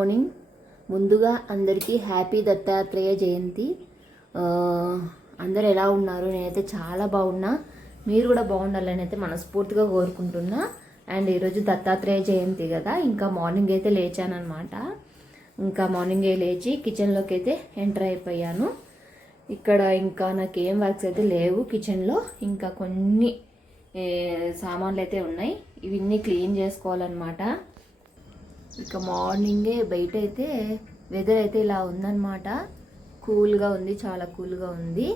Morning ముందుగా అందరికీ happy Dattatreya జయంతి. అందరు ఎలా ఉన్నారు? నేనైతే చాలా బాగున్నా. మీరు కూడా బాగుండాలని అయితే మనస్ఫూర్తిగా కోరుకుంటున్నా. అండ్ ఈరోజు దత్తాత్రేయ జయంతి కదా ఇంకా మార్నింగ్ అయితే లేచానమాట ఇంకా మార్నింగే లేచి కిచెన్లోకి అయితే ఎంటర్ అయిపోయాను. ఇక్కడ ఇంకా నాకు ఏం వర్క్స్ అయితే లేవు కిచెన్లో ఇంకా కొన్ని సామాన్లు అయితే ఉన్నాయి. ఇవన్నీ క్లీన్ చేసుకోవాలన్నమాట. ఇక మార్నింగే బయట అయితే వెదర్ అయితే ఇలా ఉందన్నమాట. కూల్గా ఉంది చాలా కూల్గా ఉంది.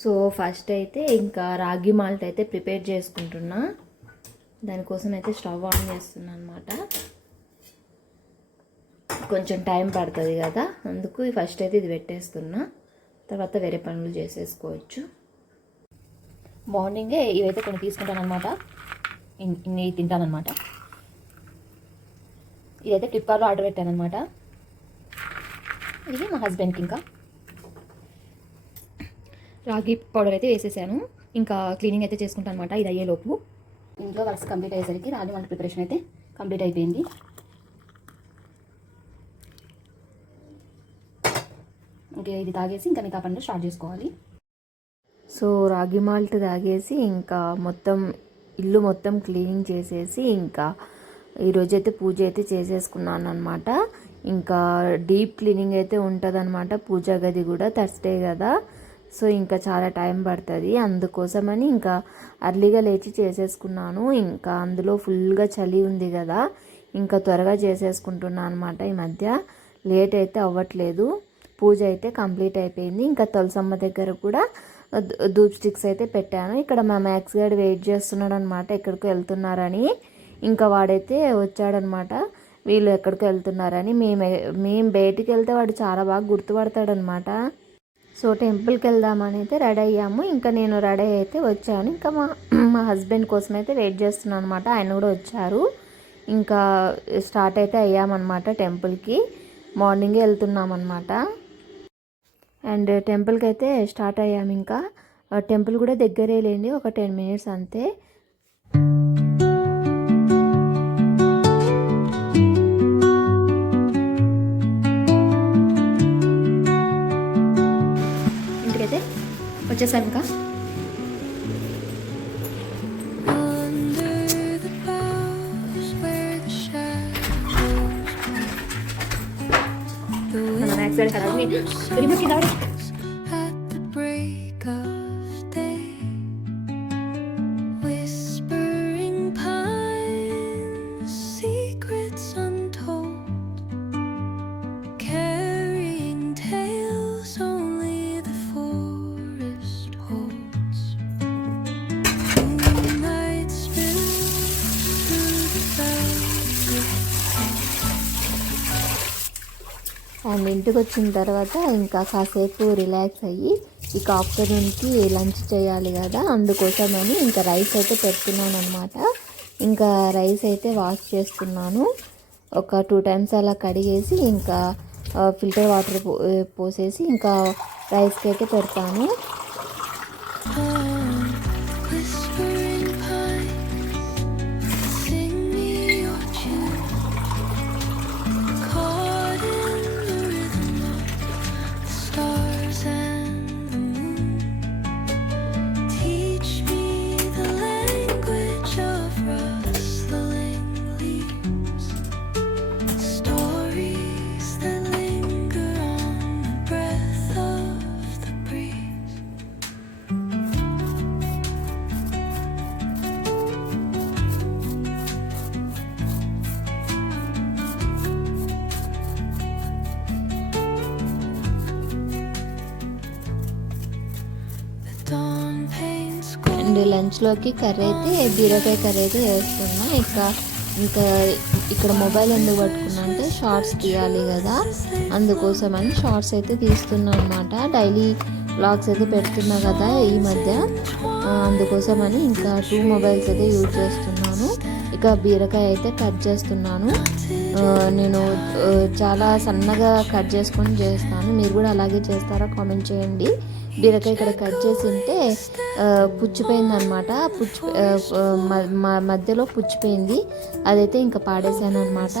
సో ఫస్ట్ అయితే ఇంకా రాగి మాల్ట్ అయితే ప్రిపేర్ చేసుకుంటున్నా. దానికోసం అయితే స్టవ్ ఆన్ చేస్తున్నా అనమాట కొంచెం టైం పడుతుంది కదా అందుకు ఫస్ట్ అయితే ఇది పెట్టేస్తున్నా. తర్వాత వేరే పనులు చేసేసుకోవచ్చు. మార్నింగే ఇవైతే కొన్ని తీసుకుంటాను అనమాట ఇన్ని తింటానమాట ఇదైతే ఫ్లిప్కార్ట్లో ఆర్డర్ పెట్టాను అనమాట ఇది మా హస్బెండ్కి ఇంకా. రాగి పౌడర్ అయితే వేసేసాను. ఇంకా క్లీనింగ్ అయితే చేసుకుంటాను అనమాట ఇది అయ్యేలోపు. ఇంట్లో వర్క్స్ కంప్లీట్ అయ్యేసరికి రాగి వంట ప్రిపరేషన్ అయితే కంప్లీట్ అయిపోయింది. ఇంకా ఇది తాగేసి ఇంకా మిగతా పనులు స్టార్ట్ చేసుకోవాలి. సో రాగి మాల్ట్ తాగేసి ఇంకా మొత్తం ఇల్లు మొత్తం క్లీనింగ్ చేసేసి ఇంకా ఈరోజైతే పూజ అయితే చేసేసుకున్నాను అనమాట ఇంకా డీప్ క్లీనింగ్ అయితే ఉంటుంది పూజా గది కూడా థర్స్డే కదా. సో ఇంకా చాలా టైం పడుతుంది. అందుకోసమని ఇంకా అర్లీగా లేచి చేసేసుకున్నాను. ఇంకా అందులో ఫుల్గా చలి ఉంది కదా. ఇంకా త్వరగా చేసేసుకుంటున్నాను అనమాట ఈ మధ్య. లేట్ అయితే అవ్వట్లేదు. పూజ అయితే కంప్లీట్ అయిపోయింది. ఇంకా తులసమ్మ దగ్గర కూడా దూప్ ధూప్ స్టిక్స్ అయితే పెట్టాను. ఇక్కడ మా మ్యాక్స్ గారు వెయిట్ చేస్తున్నాడు అనమాట ఎక్కడికి వెళ్తున్నారని. ఇంకా వాడైతే వచ్చాడనమాట వీళ్ళు ఎక్కడికి వెళ్తున్నారని. మేము మేము బయటికి వెళ్తే వాడు చాలా బాగా గుర్తుపడతాడనమాట సో టెంపుల్కి వెళ్దామని అయితే రెడీ అయ్యాము. ఇంకా నేను రెడీ అయితే వచ్చాను. ఇంకా మా మా హస్బెండ్ కోసం అయితే వెయిట్ చేస్తున్నాను అనమాట ఆయన కూడా వచ్చారు. ఇంకా స్టార్ట్ అయితే అయ్యామన్నమాట టెంపుల్కి. మార్నింగే వెళ్తున్నాం అనమాట అండ్ టెంపుల్కి అయితే స్టార్ట్ అయ్యాము ఇంకా. టెంపుల్ కూడా దగ్గరే లేండి ఒక టెన్ మినిట్స్ అంతే. ఇంటికైతే వచ్చేసాం ఇంకా. గారి కదా రిమోట్ అండ్ ఇంటికి వచ్చిన తర్వాత ఇంకా కాసేపు రిలాక్స్ అయ్యి ఇక ఆఫ్టర్నూన్కి లంచ్ చేయాలి కదా అందుకోసమని ఇంకా రైస్ అయితే పెడుతున్నానమాట అనమాట ఇంకా రైస్ అయితే వాష్ చేస్తున్నాను. ఒక టూ టైమ్స్ అలా కడిగేసి ఇంకా ఫిల్టర్ వాటర్ పోసేసి ఇంకా రైస్కి అయితే పెడతాను. అండ్ లంచ్లోకి కర్రీ అయితే బీరకాయ కర్రీ అయితే వేస్తున్నా ఇంకా ఇంకా ఇక్కడ మొబైల్ ఎందుకు పట్టుకున్నా అంటే షార్ట్స్ తీయాలి కదా. అందుకోసం అని షార్ట్స్ అయితే తీస్తున్నా అనమాట డైలీ బ్లాగ్స్ అయితే పెడుతున్నా కదా ఈ మధ్య. అందుకోసం అని ఇంకా టూ మొబైల్స్ అయితే యూజ్ చేస్తున్నాను. ఇక బీరకాయ అయితే కట్ చేస్తున్నాను. నేను చాలా సన్నగా కట్ చేసుకొని చేస్తాను. మీరు కూడా అలాగే చేస్తారా? కామెంట్ చేయండి. బీరకాయ ఇక్కడ కట్ చేసి ఉంటే పుచ్చిపోయిందనమాట పుచ్చిపోయింది అనమాట పుచ్చి మధ్యలో పుచ్చిపోయింది. అదైతే ఇంకా పాడేశాను అనమాట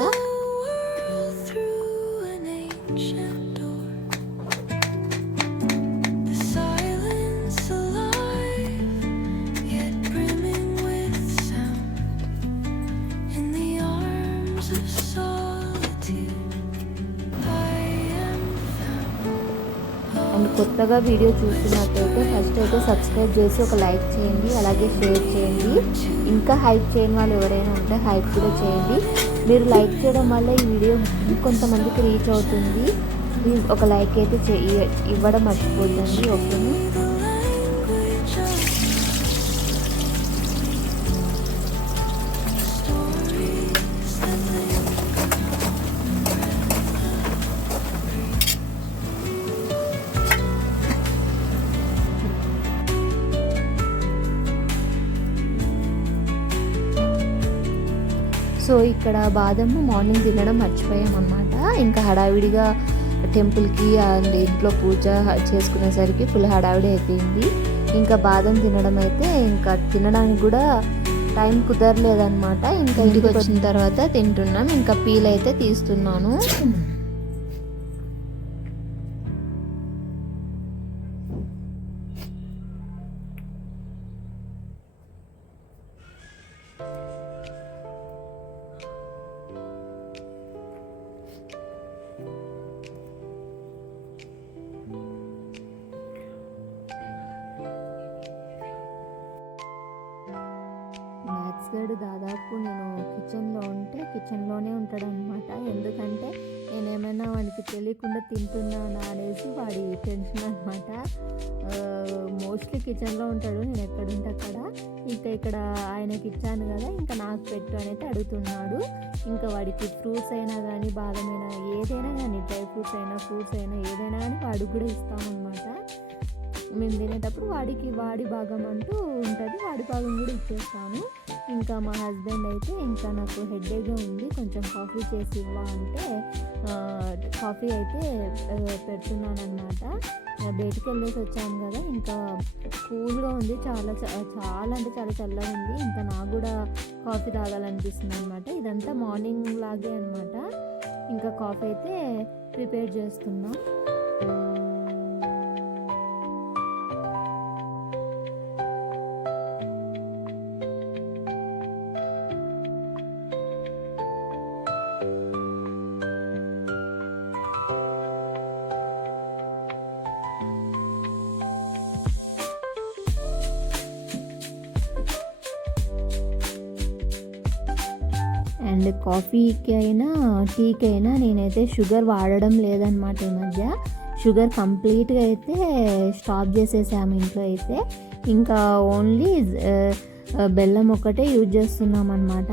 అండ్ కొత్తగా వీడియో చూస్తున్నట్టయితే ఫస్ట్ అయితే సబ్స్క్రైబ్ చేసి ఒక లైక్ చేయండి అలాగే షేర్ చేయండి. ఇంకా హైప్ చేయని వాళ్ళు ఎవరైనా ఉంటే హైప్ కూడా చేయండి. మీరు లైక్ చేయడం వల్ల ఈ వీడియో కొంతమందికి రీచ్ అవుతుంది. ప్లీజ్ ఒక లైక్ అయితే చే- ఇవ్వడం మర్చిపోద్దండి ఓకేనా? ఇక్కడ బాదము మార్నింగ్ తినడం మర్చిపోయామన్నమాట. ఇంకా హడావిడిగా టెంపుల్కి అండ్ ఇంట్లో పూజ చేసుకునేసరికి ఫుల్ హడావిడి అయిపోయింది. ఇంకా బాదం తినడం అయితే ఇంకా తినడానికి కూడా టైం కుదరలేదన్నమాట. ఇంకా ఇంటికి వచ్చిన తర్వాత తింటున్నాం. ఇంకా పీల్ అయితే తీస్తున్నాను. హస్బెండ్ దాదాపు నేను కిచెన్లో ఉంటే కిచెన్లోనే ఉంటాడు అనమాట ఎందుకంటే నేను ఏమైనా వాడికి తెలియకుండా తింటున్నానా అనేసి వాడి టెన్షన్ అనమాట మోస్ట్లీ కిచెన్లో ఉంటాడు నేను ఎక్కడుంటే అక్కడ. ఇంకా ఇక్కడ ఆయనకి ఇచ్చాను కదా ఇంకా నాకు పెట్టు అనేది అడుగుతున్నాడు. ఇంకా వాడికి ఫ్రూట్స్ అయినా కానీ బాదమైనా ఏదైనా కానీ డ్రై ఫ్రూట్స్ అయినా ఫ్రూట్స్ అయినా ఏదైనా కానీ వాడికి కూడా ఇస్తామన్నమాట. మేము తినేటప్పుడు వాడికి వాడి భాగం అంటూ ఉంటుంది. వాడి భాగం కూడా ఇచ్చేస్తాను. ఇంకా మా హస్బెండ్ అయితే ఇంకా నాకు హెడ్ఏక్గా ఉంది. కొంచెం కాఫీ చేసి ఇవ్వ అంటే కాఫీ అయితే పెడుతున్నాను అనమాట బయటికి వెళ్ళేసి వచ్చాము కదా. ఇంకా కూల్గా ఉంది. చాలా చ- చాలా అంటే చాలా చల్లగా ఉంది. ఇంకా నాకు కూడా కాఫీ తాగాలనిపిస్తుంది అనమాట ఇదంతా మార్నింగ్ లాగే అనమాట ఇంకా కాఫీ అయితే ప్రిపేర్ చేస్తున్నాం. అండ్ కాఫీకి అయినా టీకి అయినా నేనైతే షుగర్ వాడడం లేదనమాట ఈ మధ్య. షుగర్ కంప్లీట్గా అయితే స్టాప్ చేసేసాము ఇంట్లో అయితే. ఇంకా ఓన్లీ బెల్లం ఒకటే యూజ్ చేస్తున్నాం అనమాట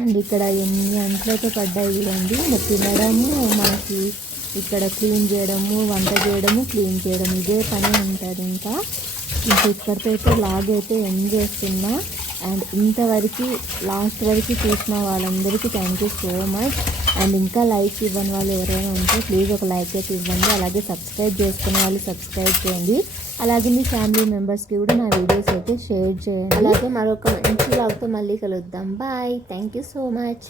అండ్ ఇక్కడ ఎన్ని అంట్లయితే పడ్డాయి చూడండి. తినడము మనకి ఇక్కడ క్లీన్ చేయడము వంట చేయడము క్లీన్ చేయడం. ఇదే పని ఉంటుంది ఇంకా. ఇంకా ఇక్కడితో అయితే లాగ్ అయితే ఎండ్ చేస్తున్నా. అండ్ ఇంతవరకు లాస్ట్ వరకు చూసిన వాళ్ళందరికీ thank you so much and ఇంకా లైక్ ఇవ్వని వాళ్ళు ఎవరైనా ఉంటే ప్లీజ్ ఒక లైక్ అయితే ఇవ్వండి. అలాగే సబ్స్క్రైబ్ చేసుకునే వాళ్ళు సబ్స్క్రైబ్ చేయండి. అలాగే మీ ఫ్యామిలీ మెంబర్స్కి కూడా నా వీడియోస్ అయితే షేర్ చేయండి. అలాగే మరొక మంచి లాగ్తో మళ్ళీ కలుద్దాం. Bye thank you so much